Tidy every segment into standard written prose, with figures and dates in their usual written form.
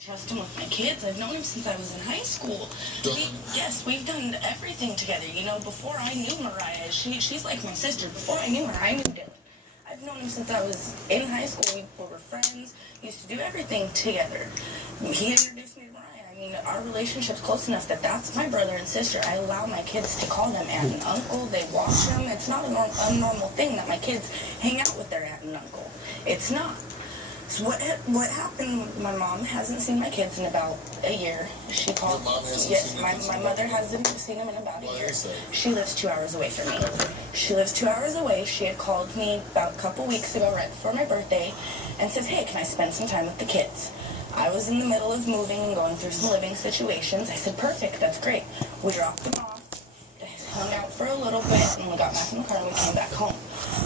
Trust him with my kids. I've known him since I was in high school. We've done everything together. You know, before I knew Mariah, she's like my sister. Before I knew her, I knew Dylan. I've known him since I was in high school. We were friends. We used to do everything together. He introduced me to Mariah. I mean, our relationship's close enough that that's my brother and sister. I allow my kids to call them aunt and uncle. They watch them. It's not a normal thing that my kids hang out with their aunt and uncle. It's not. So what happened, my mom hasn't seen my kids in about a year. She called. Your mom hasn't yes, seen my mother hasn't seen them in about a year. She lives 2 hours away from me. She lives 2 hours away. She had called me about a couple weeks ago, right before my birthday, and says, hey, can I spend some time with the kids? I was in the middle of moving and going through some living situations. I said, perfect, that's great. We dropped them off, hung out for a little bit, and we got back in the car and we came back home.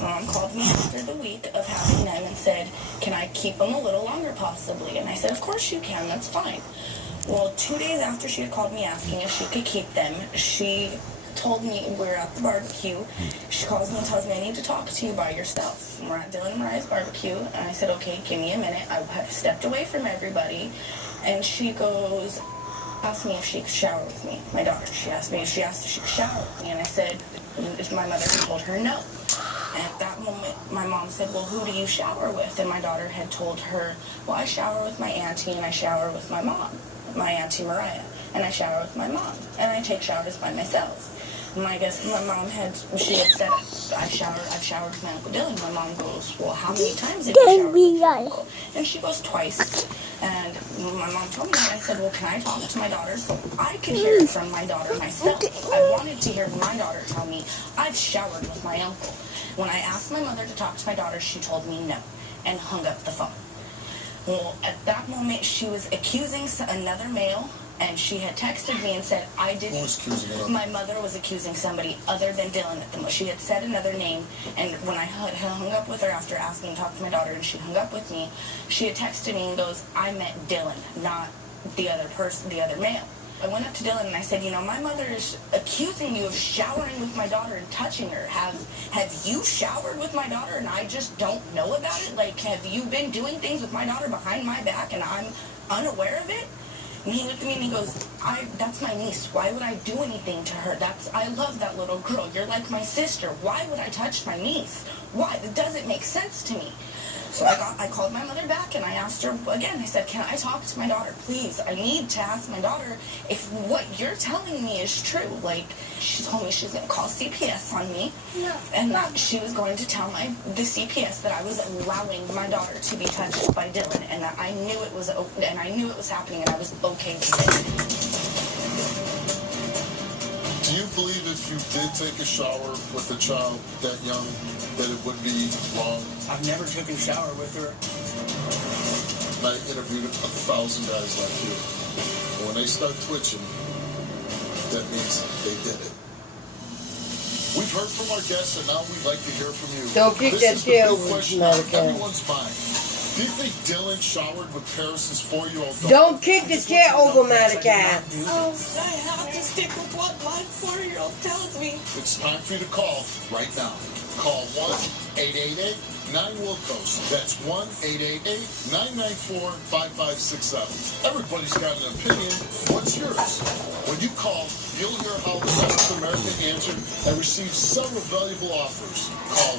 My mom called me after the week of having them and said, can I keep them a little longer possibly? And I said, of course you can, that's fine. Well, 2 days after she had called me asking if she could keep them, she told me, we were at the barbecue, she calls me and tells me, I need to talk to you by yourself. And we're at Dylan and Mariah's barbecue, and I said, okay, give me a minute. I had stepped away from everybody, and she goes, asked me if she could shower with me, my daughter. She asked if she could shower with me, and I said, my mother had told her no. And at that moment, my mom said, well, who do you shower with? And my daughter had told her, well, I shower with my auntie, and I shower with my mom, my auntie Mariah, and I shower with my mom, and I take showers by myself. And I guess my mom she had said, I've showered with my Uncle Dylan. My mom goes, well, how many times have you showered with your uncle? And she goes, twice. And my mom told me that. I said, well, can I talk to my daughter so I could hear it from my daughter myself? I wanted to hear my daughter tell me, I've showered with my uncle. When I asked my mother to talk to my daughter, she told me no and hung up the phone. Well, at that moment, she was accusing another male, and she had texted me and said, I didn't. Who was accusing her? My mother was accusing somebody other than Dylan at the moment. She had said another name, and when I hung up with her after asking to talk to my daughter, and she hung up with me, she had texted me and goes, I meant Dylan, not the other person, the other male. I went up to Dylan and I said, you know, my mother is accusing you of showering with my daughter and touching her. Have you showered with my daughter and I just don't know about it? Like, have you been doing things with my daughter behind my back and I'm unaware of it? And he looked at me and he goes, that's my niece. Why would I do anything to her? I love that little girl. You're like my sister. Why would I touch my niece? Why? It doesn't make sense to me. So I called my mother back and I asked her again. I said, can I talk to my daughter, please? I need to ask my daughter if what you're telling me is true. Like, she told me she was going to call CPS on me. No. And that she was going to tell the CPS that I was allowing my daughter to be touched by Dylan, and that I knew it was happening and I was okay with it. Do you believe if you did take a shower with a child that young, that it would be wrong? I've never taken a shower with her. I interviewed 1,000 guys like you. And when they start twitching, that means they did it. We've heard from our guests, and now we'd like to hear from you. Don't kick that chair over, Medicaid. Everyone's mind. Do you think Dylan showered with Paris's 4-year-old daughter? Don't kick the chair over, Medicaid. Oh, I have to stick with what my 4-year-old tells me. It's time for you to call right now. Call 1-888-9-WILCOS. That's 1-888-994-5567. Everybody's got an opinion. What's yours? When you call, you'll hear how the rest of America answered and received several valuable offers. Call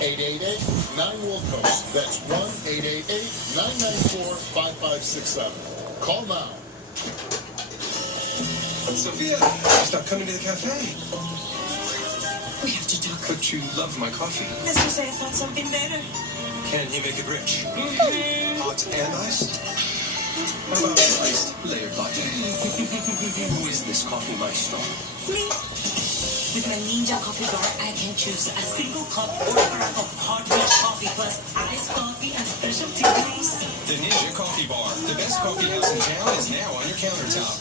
1-888-9-WILCOS. That's 1-888-994-5567. Call now. Sophia, stop coming to the cafe. We have to talk. But you love my coffee. Mr. Say I thought something better. Can he make it rich? Hot and iced? How about iced layered latte? Who is this coffee maestro? Me. With my Ninja coffee bar, I can choose a single cup or carafe of hard rich coffee plus iced coffee and specialty drinks. The Ninja Coffee Bar. The best coffee house in town is now on your countertop.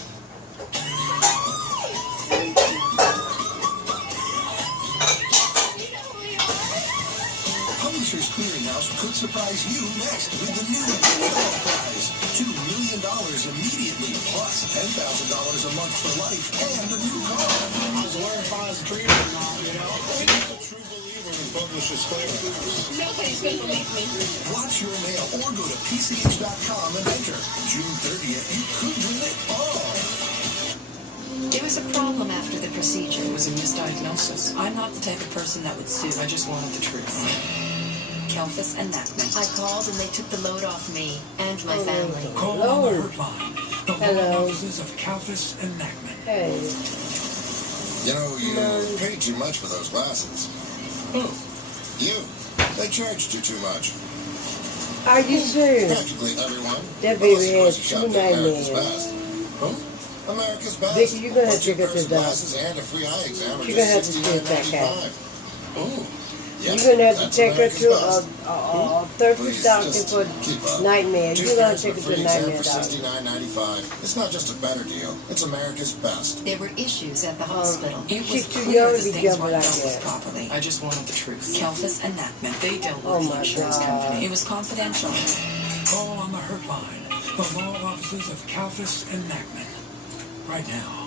Publishers Clearinghouse could surprise you next with the new $1 prize. $2 million immediately, plus $10,000 a month for life and a new car. I was wondering if I was a dreamer or not, you know? I'm a true believer in publishes clear. Nobody's gonna believe me. Watch your mail or go to PCH.com and enter. June 30th, you could win it all. There was a problem after the procedure. It was a misdiagnosis. I'm not the type of person that would sue. I just wanted the truth. Kelfus and Nachman. I called and they took the load off me and my family. Call on the hotline. The law offices of Kalfus and Nachman. Hey. You know, you paid too much for those glasses. Who? You. They charged you too much. Are you serious? Practically everyone. That Unless, baby of course, has you shop two at America's nightmares. Best. Who? America's Best. Vicky, you're gonna have to Two get this person done. glasses and a free eye exam are You're gonna have just to get that cat. $69.95. Ooh. Yep, You're gonna have to that's take her America's to Best. a therapist Please, doctor just for keep up. nightmares. Two You're gonna pairs take of her to free a exam nightmare for doctor. $69.95. It's not just a better deal. It's America's Best. There were issues at the hospital. It was She's too clear young that to be things jumping weren't like dealt with that. properly. I just wanted the truth. Kelfus and Nachman. They dealt with Oh the my insurance God. company. It was confidential. Call on the hotline. The law offices of Kalfus and Nachman. Right now.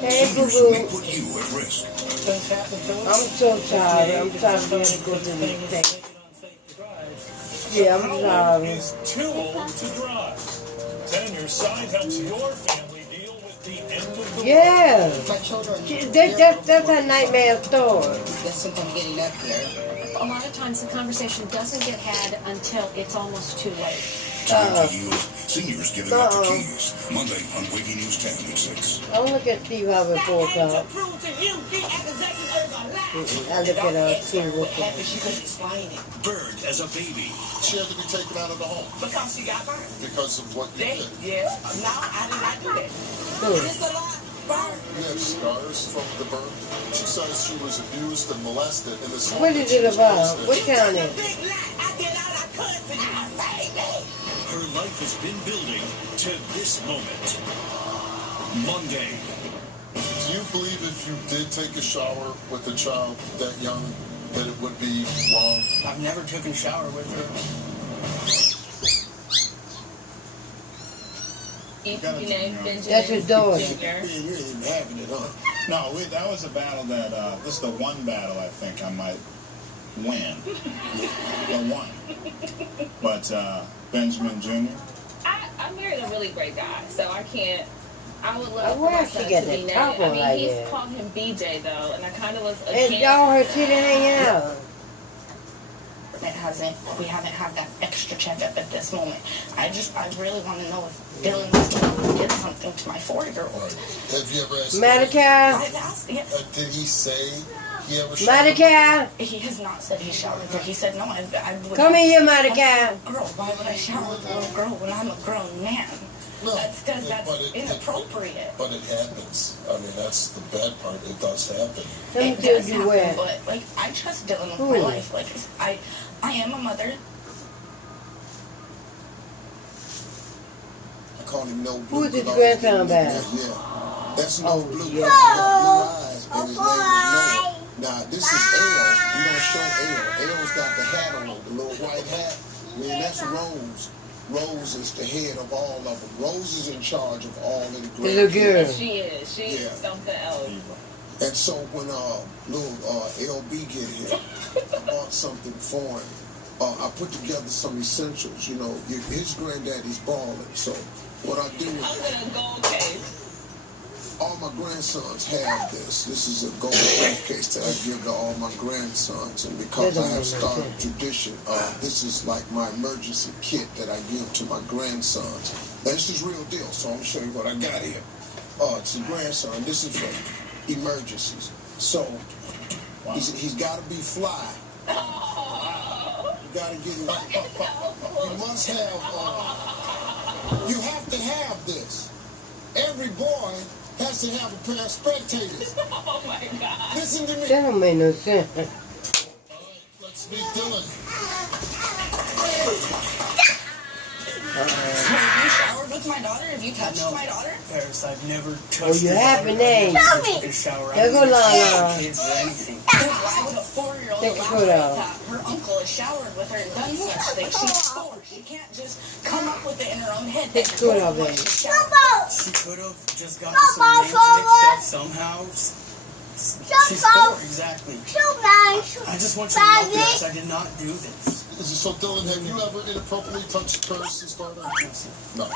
Hey, boo Seniors may boo. put you at risk. Things happen to us. I'm so tired. I'm tired of being to go to the thing. Yeah, I'm sorry. Is too old to drive. 10 your side helps your family deal with the end of the Yeah. My children. That's a nightmare story. That's something getting up there. A lot of times the conversation doesn't get had until it's almost too late. Time to use seniors giving out the keys. Monday on Wiki News 10 at 6. I don't look at Steve Harvey 4 o'clock. I look at Steve What Harvey. happened? She couldn't explain it. Burned as a baby. She had to be taken out of the home Because she got burned. because of what you did. Yes. No, I did not do that. It's a lot. Burned. You have scars from the burn. She says she was abused and molested in this home. What that is she it was about? raised in. What town is it? Big lie. I did all I could for you, baby. Her life has been building to this moment. Monday. Do you believe if you did take a shower with a child that young, that it would be wrong? I've never taken a shower with her. That's his daughter. You ain't even having it, huh? No, that was a battle that, this is the one battle I think I might win. The one. But, Benjamin Jr.? I married a really great guy, so I can't. I would love for Where my she son get to be that named. top I on mean, like he's that? called him BJ though, and I kind of was And against. y'all her titty hang out. We haven't had that extra checkup at this moment. I really want to know if Dylan did something to my 4-year-old. Have you ever asked? Madika. I've asked, yes. Did he say he ever showered? Madika. He has not said he showered with her. He said, no, I would. Come here, I'm Madika. a girl. Why would I shower with a little girl when I'm a grown man? No, That's inappropriate. But it happens. I mean, that's the bad part. It does happen. It does happen, but like I trust Dylan with my life. Like I am a mother. I call him No Blue. Who is his grandson about? Yeah. That's No Blue. yeah. He got blue eyes, and his name is Noah. Now, this is Ale. We don't show Ale. Ale's got the hat on, the little white hat. Man, that's Rose. Rose is the head of all of them. Rose is in charge of all of the Little girl. grandkids. She is. She's Yeah. something else. And so when little LB get here, I bought something for him. I put together some essentials. You know, his granddaddy's balling. So what I do I'm is in a gold case. all my grandsons have this. This is a gold briefcase that I give to all my grandsons. And because I have started a tradition, this is like my emergency kit that I give to my grandsons. Now, this is real deal, so I'm going to show you what I got here. It's a grandson. This is for emergencies. So he's got to be fly. You got to get him. You must have, you have to have this. Every boy has to have a pair of spectators. Oh my God. Listen to me. That don't make no sense. Let's meet Dylan. Have you showered with my daughter? Have you touched my daughter? Paris, I've never touched Oh, you your happy daughter. name. I've never taken a shower. There go I've never Lala. seen kids or anything. Then why would a 4-year-old Take a allow photo. that her uncle has showered with her and done such things? She's 4. She can't just come up with it in her own head. Take a photo, baby. She could have just gotten some names mixed up somehow. She's 4, exactly. So nice. I just want you to know this. I did not do this. So, Dylan, have you ever inappropriately touched Paris' daughter? No.